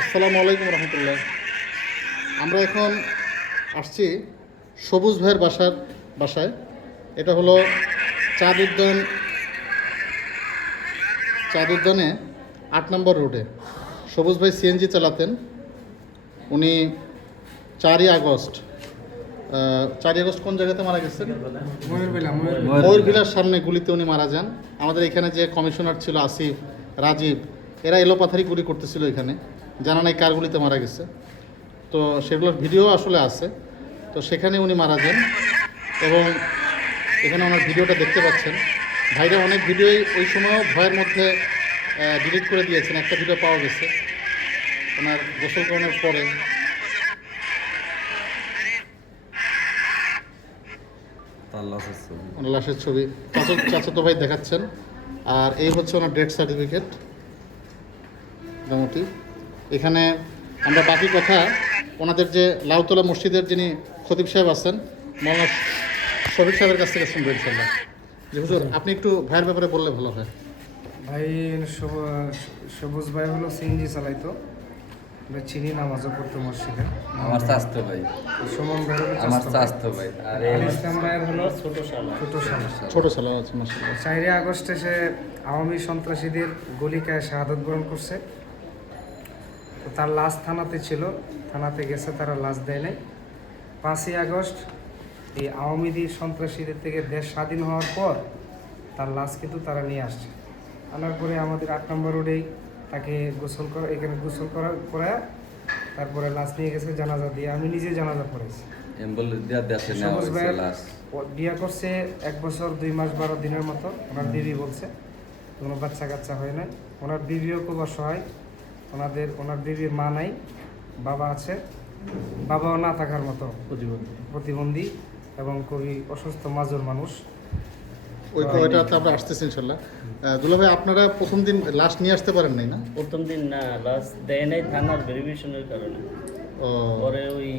আসসালামু আলাইকুম রহমতুল্লাহ। আমরা এখন আসছি সবুজ ভাইয়ের বাসার বাসায়। এটা হলো চাঁদ উদ্যান চাঁদ উদ্যানে আট নম্বর রোডে। সবুজ ভাই সিএনজি চালাতেন। উনি চারই আগস্ট চারই আগস্ট কোন জায়গাতে মারা গেছেন? ময়ূরভিলার সামনে গুলিতে উনি মারা যান। আমাদের এখানে যে কমিশনার ছিল আসিফ রাজীব এরা এলোপাথারি গুলি করতেছিল এখানে। জানা নাই কার গুলিতে মারা গেছে। তো সেগুলোর ভিডিও আসলে আছে। তো সেখানে উনি মারা যান এবং এখানে ওনার ভিডিওটা দেখতে পাচ্ছেন। ভাইরা অনেক ভিডিওই ওই সময়ও ভয়ের মধ্যে ডিলিট করে দিয়েছেন। একটা ভিডিও পাওয়া গেছে। ওনার গোসল করানোর পরে ওনার লাশের ছবি। চাচাতো ভাই দেখাচ্ছেন। আর এই হচ্ছে ওনার ডেথ সার্টিফিকেট মোটামুটি। এখানে আমরা বাকি কথা ওনাদের যে লাউতলা মসজিদের যিনি খতিব সাহেব আছেন মৌলানা শফিক সাহেবের কাছ থেকে শুনবেন ইনশাল্লাহ যে হুজুর আপনি একটু ভাইয়ের ব্যাপারে বললে ভালো হয়। ভাই সবু- সবুজ ভাই হলো সিএনজি চালাইতো। আমরা চিনি নামাজও পড়তো মসজিদে। আমার চাস্তো ভাই। সুমন ভাই আমার চাচাতো ভাই। ভাই। আর ইসলাম ভাইয়ের হলো ছোট শালা। ছোট শালা। ছোট ছেলে আছে মাসাল্লাহ চারই আগস্টে সে আওয়ামী সন্ত্রাসীদের গলিকায় শাহাদত বরণ করছে। তো তার লাশ থানাতে ছিল। থানাতে গেছে তারা লাশ দেয় নাই। পাঁচই আগস্ট এই আওয়ামীদের সন্ত্রাসীদের থেকে দেশ স্বাধীন হওয়ার পর তার লাশ কিন্তু তারা নিয়ে আসছে। আনার পরে আমাদের আট নম্বর রোডেই তাকে গোসল করা এখানে গোসল করা করায় তারপরে লাশ নিয়ে গেছে জানাজা দিয়ে। আমি নিজে জানাজা পড়েছি। বিয়ে করছে এক বছর দুই মাস বারো দিনের মতো। ওনার বিবি বলছে কোনো বাচ্চা কাচ্চা হয় না ওনার বিবিও খুব অসহায়। ওনাদের ওনার বিবির মা নাই বাবা আছে। বাবাও না থাকার মতো প্রতিবন্ধী। প্রতিবন্ধী এবং খুবই অসুস্থ মাজুর মানুষ। ওই ওইটাতে আমরা আসতেছি ইনশাল্লাহ। দুলা ভাই আপনারা প্রথম দিন লাশ নিয়ে আসতে পারেন নাই না? প্রথম দিন না লাস্ট দেয় নাই থানার ভেরিফিকেশনের কারণে। ও। পরে ওই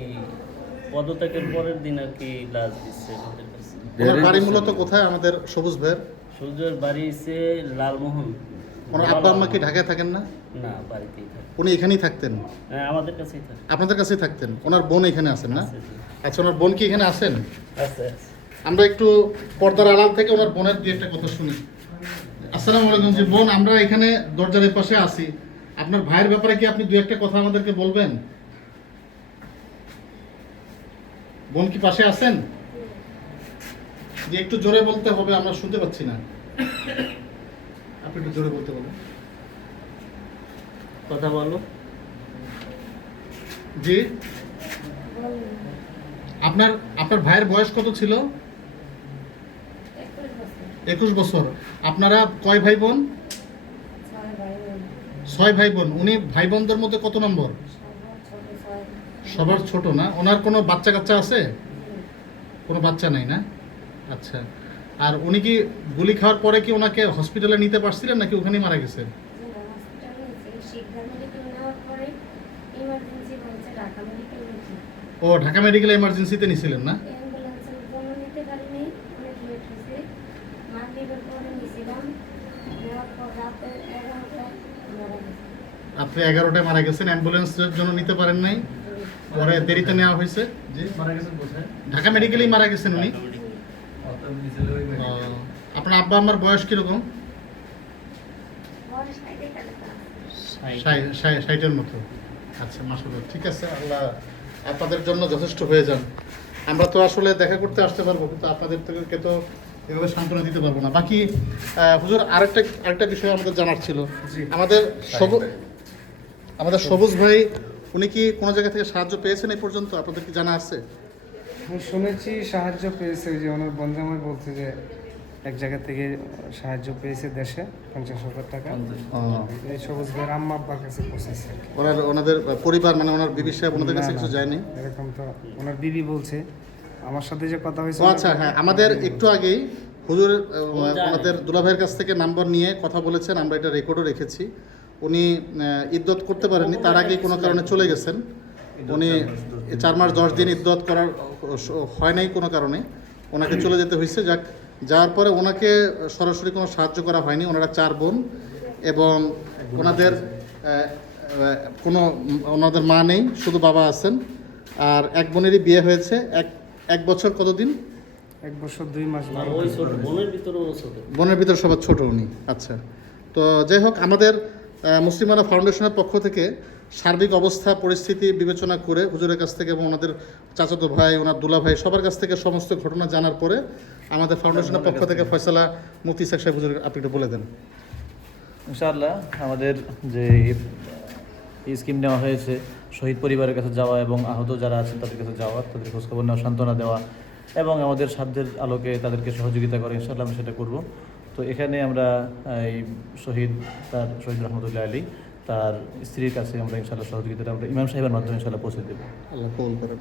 পদত্যাগের পরের দিন আর কি লাশ দিচ্ছে আমাদের কাছে। বাড়ি মূলত কোথায়? আমাদের সবুজ ভাইয়ের। সূর্যের বাড়ি হচ্ছে লালমোহন। ওনার আব্বা আম্মা কি ঢাকায় থাকেন না? না বাড়িতেই উনি এখানেই থাকতেন? হ্যাঁ আমাদের কাছেই থাকে আপনাদের কাছেই থাকতেন? ওনার বোন এখানে আছেন না? আচ্ছা ওনার বোন কি এখানে আছেন? আছে আছে। আমরা একটু পর্দার আড়াল থেকে ওনার বোনের দিয়ে একটা কথা শুনি। আসসালামু আলাইকুম জি বোন আমরা এখানে দরজার পাশে আছি। আপনার ভাইয়ের ব্যাপারে কি আপনি দু একটা কথা আমাদেরকে বলবেন? বোন কি পাশে আছেন? যে একটু জোরে বলতে হবে আমরা শুনতে পাচ্ছি না। আপনি একটু জোরে বলতে কথা বলো। জি। আপনার আপনার ভাইয়ের বয়স কত ছিল? একুশ বছর। আপনারা কয় ভাই বোন ছয় ভাই বোন উনি ভাই বোনদের মধ্যে কত নম্বর? সবার ছোট না? ওনার কোনো বাচ্চা কাচ্চা আছে? কোনো বাচ্চা নাই না? আচ্ছা। আর উনি কি গুলি খাওয়ার পরে কি ওনাকে হসপিটালে নিতে পারছিলেন নাকি ওখানেই মারা গেছে? ও ঢাকা মেডিকেল এমার্জেন্সিতে নিছিলেন না? আপনি এগারোটায় মারা গেছেন অ্যাম্বুলেন্সের জন্য নিতে পারেন নাই? পরে দেরিতে নেওয়া হয়েছে? ঢাকা মেডিকেলেই মারা গেছেন উনি? আপনার আব্বা আমার বয়স কীরকম? ষাট- ষাট- ষাটের মতো। আচ্ছা মাসাল্লাহ ঠিক আছে আল্লাহ আপনাদের জন্য যথেষ্ট হয়ে যান। আমরা তো আসলে দেখা করতে আসতে পারব কিন্তু আপনাদের থেকে তো এভাবে সান্ত্বনা দিতে পারব না। বাকি হুজুর আরেকটা আরেকটা বিষয় আমাদের জানার ছিল। আমাদের সবুজ আমাদের সবুজ ভাই উনি কি কোনো জায়গা থেকে সাহায্য পেয়েছেন এই পর্যন্ত? আপনাদের কি জানা আছে? আমি শুনেছি সাহায্য পেয়েছে যে ওনার বন্ধুমাই বলছে যে এক জায়গা থেকে সাহায্য পেয়েছে দেশে পঞ্চাশ হাজার টাকা। এই সবুজ ভাইয়ের আম্মা আব্বার কাছে পৌঁছেছে ওনার ওনাদের পরিবার মানে ওনার বিবি সাহেব ওনাদের কাছে কিছু যায়নি? এরকম তো ওনার দিদি বলছে। আমার সাথে যে কথা হয়েছে আচ্ছা হ্যাঁ আমাদের একটু আগেই হুজুর আহ, ওনাদের দুলাভাইয়ের কাছ থেকে নাম্বার নিয়ে কথা বলেছেন আমরা এটা রেকর্ডও রেখেছি। উনি ইদ্যত করতে পারেননি তার আগেই কোনো কারণে চলে গেছেন। উনি চার মাস দশ দিন ইদ্যত করার হয় নাই কোনো কারণে। ওনাকে চলে যেতে হয়েছে যাক। যাওয়ার পরে ওনাকে সরাসরি কোনো সাহায্য করা হয়নি। ওনারা চার বোন এবং ওনাদের কোনো ওনাদের মা নেই শুধু বাবা আছেন। আর এক বোনেরই বিয়ে হয়েছে। এক এক বছর কতদিন? এক বছর দুই মাস। বোনের ভিতরে বোনের ভিতর সবার ছোট উনি আচ্ছা। তো যাই হোক আমাদের মুসলিমানা ফাউন্ডেশনের পক্ষ থেকে সার্বিক অবস্থা পরিস্থিতি বিবেচনা করে হুজুরের কাছ থেকে এবং ওনাদের চাচাতো ভাই ওনার দুলা ভাই সবার কাছ থেকে সমস্ত ঘটনা জানার পরে আমাদের ফাউন্ডেশনের পক্ষ থেকে ফয়সালা মুফতি শেখ সাহেব হুজুর আপনি একটু বলে দেন। ইনশাআল্লাহ আমাদের যে এই স্কিম নেওয়া হয়েছে শহীদ পরিবারের কাছে যাওয়া এবং আহত যারা আছেন তাদের কাছে যাওয়া তাদের খোঁজখবর নেওয়া সান্ত্বনা দেওয়া এবং আমাদের সাধ্যের আলোকে তাদেরকে সহযোগিতা করে ইনশাআল্লাহ আমি সেটা করব। তো এখানে আমরা এই শহীদ তার শহীদ রহমতুল্লাহ আলী তার স্ত্রীর কাছে আমরা ইনশাআল্লাহ সহযোগিতাটা আমরা ইমাম সাহেবের মাধ্যমে ইনশাআল্লাহ পৌঁছে দেবো। আল্লাহ কবুল করেন।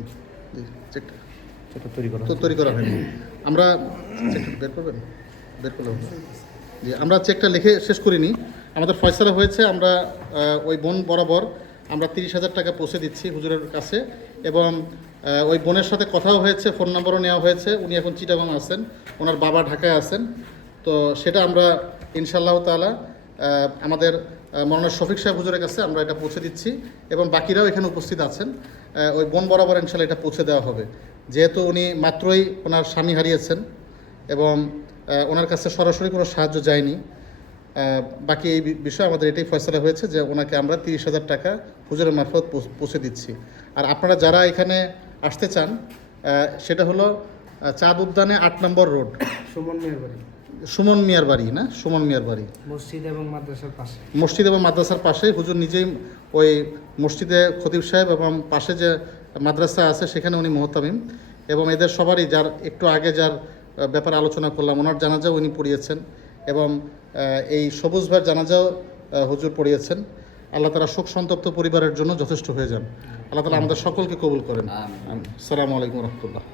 সেটা তৈরি করা তো তৈরি করা হয়নি। আমরা চেকটা বের করবেন? বের করলে। জি আমরা চেকটা লিখে শেষ করিনি। আমাদের ফয়সালা হয়েছে আমরা ওই বোন বরাবর আমরা তিরিশ হাজার টাকা পৌঁছে দিচ্ছি হুজুরের কাছে এবং ওই বোনের সাথে কথাও হয়েছে ফোন নাম্বারও নেওয়া হয়েছে। উনি এখন চিটাগাং আছেন। ওনার বাবা ঢাকায় আছেন। তো সেটা আমরা ইনশাআল্লাহ তাআলা আহ, আমাদের মৌলানা শফিক সাহেব হুজুরের কাছে আমরা এটা পৌঁছে দিচ্ছি এবং বাকিরাও এখানে উপস্থিত আছেন। ওই বোন বরাবর ইনশাল্লাহ এটা পৌঁছে দেওয়া হবে। যেহেতু উনি মাত্রই ওনার স্বামী হারিয়েছেন এবং ওনার কাছে সরাসরি কোনো সাহায্য যায়নি। বাকি এই বিষয়ে আমাদের এটাই ফয়সলা হয়েছে যে ওনাকে আমরা তিরিশ হাজার টাকা হুজুরের মারফত পৌঁছে দিচ্ছি। আর আপনারা যারা এখানে আসতে চান সেটা হলো চাঁদ উদ্যানে আট নম্বর রোড। সুমন মেয়ের বাড়ি। সুমন মিয়ার বাড়ি না? সুমন মিয়ার বাড়ি। মসজিদ এবং মাদ্রাসার পাশে। মসজিদ এবং মাদ্রাসার পাশে। হুজুর নিজেই ওই মসজিদে খতিব সাহেব এবং পাশে যে মাদ্রাসা আছে সেখানে উনি মোহতামিম এবং এদের সবারই যার একটু আগে যার ব্যাপারে আলোচনা করলাম ওনার জানাজাও উনি পড়িয়েছেন এবং এই সবুজ ভাইয়ের জানাজাও হুজুর পড়িয়েছেন। আল্লাহ তালা শোক সন্তপ্ত পরিবারের জন্য যথেষ্ট হয়ে যান। আল্লাহ তালা আমাদের সকলকে কবুল করেন। সালামু আলাইকুম রহমতুল্লাহ।